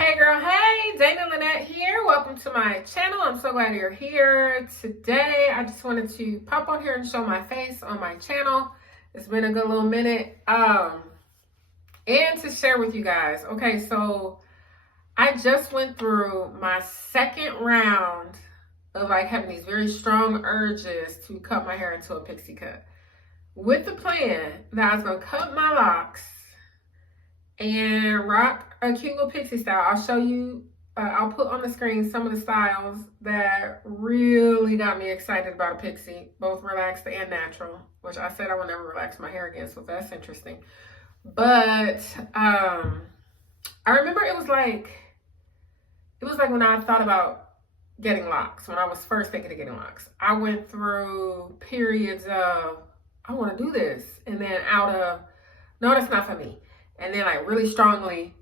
Hey girl, hey, Dana Lynette here. Welcome to my channel. I'm so glad you're here. Today, I just wanted to pop on here and show my face on my channel. It's been a good little minute. And to share with you guys. Okay, so I just went through my second round of like having these very strong urges to cut my hair into a pixie cut. With the plan that I was gonna cut my locks and rock a cute little pixie style. I'll show you, I'll put on the screen some of the styles that really got me excited about a pixie, both relaxed and natural, which I said I will never relax my hair again, so that's interesting. But I remember it was like when I thought about getting locks, when I was first thinking of getting locks, I went through periods of, I want to do this, and then out of, no, that's not for me. And then like really strongly,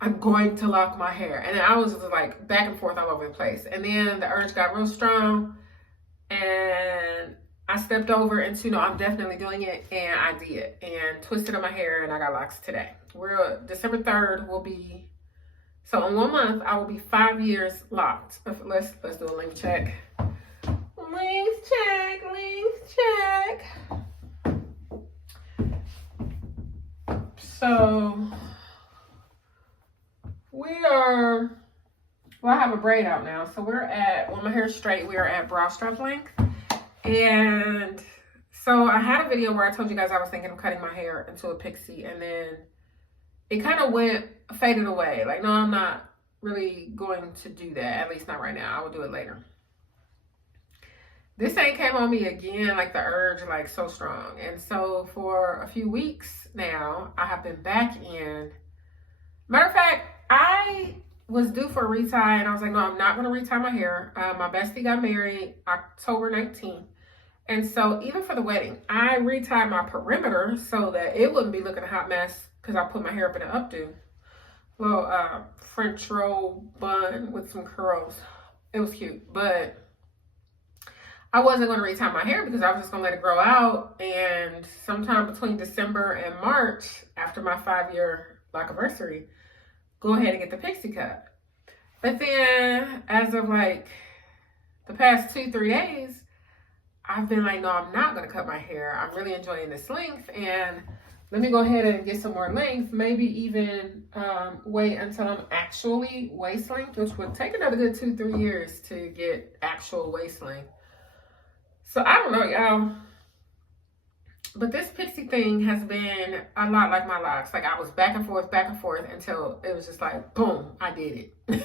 I'm going to lock my hair. And then I was just like back and forth all over the place. And then the urge got real strong and I stepped over into, no, I'm definitely doing it. And I did, and twisted up my hair and I got locks today. December 3rd will be, so in 1 month, I will be 5 years locked. Let's do a length check. Length check. So well, I have a braid out now. So we're at, when my hair's straight, we are at brow strap length. And so I had a video where I told you guys I was thinking of cutting my hair into a pixie, and then it kind of faded away. Like, no, I'm not really going to do that. At least not right now. I will do it later. This thing came on me again, like the urge, like so strong. And so for a few weeks now, I have been back in. Matter of fact, I was due for a retie and I was like, no, I'm not going to retie my hair. My bestie got married October 19th. And so even for the wedding, I retied my perimeter so that it wouldn't be looking a hot mess because I put my hair up in an updo. Little French roll bun with some curls. It was cute, but I wasn't going to retie my hair because I was just going to let it grow out. And sometime between December and March, after my 5-year lockiversary, go ahead and get the pixie cut. But then, as of like the past 2-3 days, I've been like, no, I'm not going to cut my hair. I'm really enjoying this length. And let me go ahead and get some more length. Maybe even wait until I'm actually waist length, which would take another good 2-3 years to get actual waist length. So I don't know, y'all. But this pixie thing has been a lot like my locks. Like I was back and forth until it was just like, boom, I did it.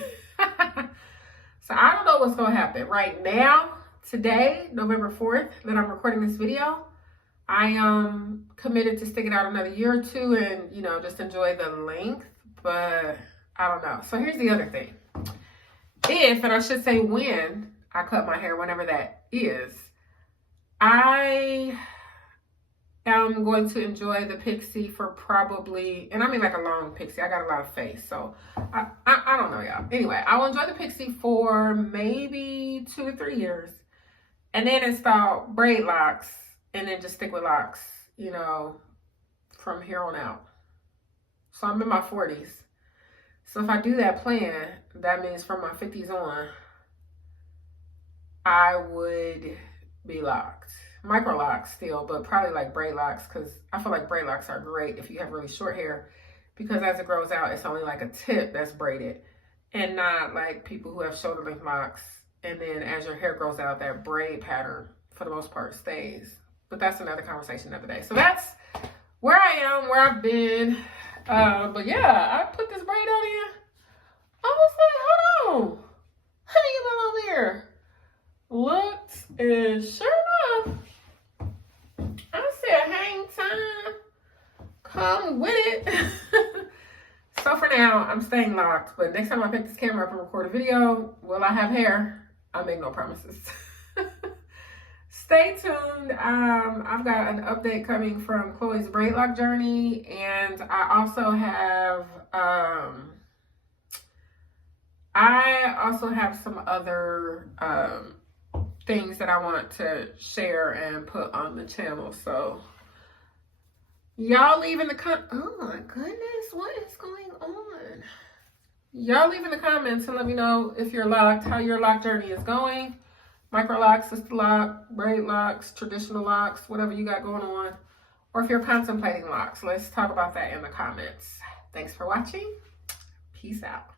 So I don't know what's going to happen. Right now, today, November 4th, that I'm recording this video, I am committed to stick it out another year or two and, just enjoy the length. But I don't know. So here's the other thing. If, and I should say when, I cut my hair, whenever that is, I am going to enjoy the pixie for probably, and I mean like a long pixie. I got a lot of face, so I don't know, y'all. Anyway, I will enjoy the pixie for maybe 2 to 3 years, and then install braid locks, and then just stick with locks, from here on out. So I'm in my 40s. So if I do that plan, that means from my 50s on, I would be locked. Micro locks still, but probably like braid locks, because I feel like braid locks are great if you have really short hair, because as it grows out, it's only like a tip that's braided, and not like people who have shoulder length locks, and then as your hair grows out, that braid pattern for the most part stays. But that's another conversation another day. So that's where I am, where I've been. But yeah, I put this braid on here. I was like, hold on, how do you get over here? Looked, and sure enough, I said, hang time, come with it. So for now, I'm staying locked, but next time I pick this camera up and record a video, will I have hair? I make no promises. Stay tuned. I've got an update coming from Chloe's braid lock journey, and I also have some other things that I want to share and put on the channel. So y'all leave in the oh my goodness, what is going on? Y'all leave in the comments and let me know if you're locked, how your lock journey is going. Micro locks, sister lock, braid locks, traditional locks, whatever you got going on. Or if you're contemplating locks. Let's talk about that in the comments. Thanks for watching. Peace out.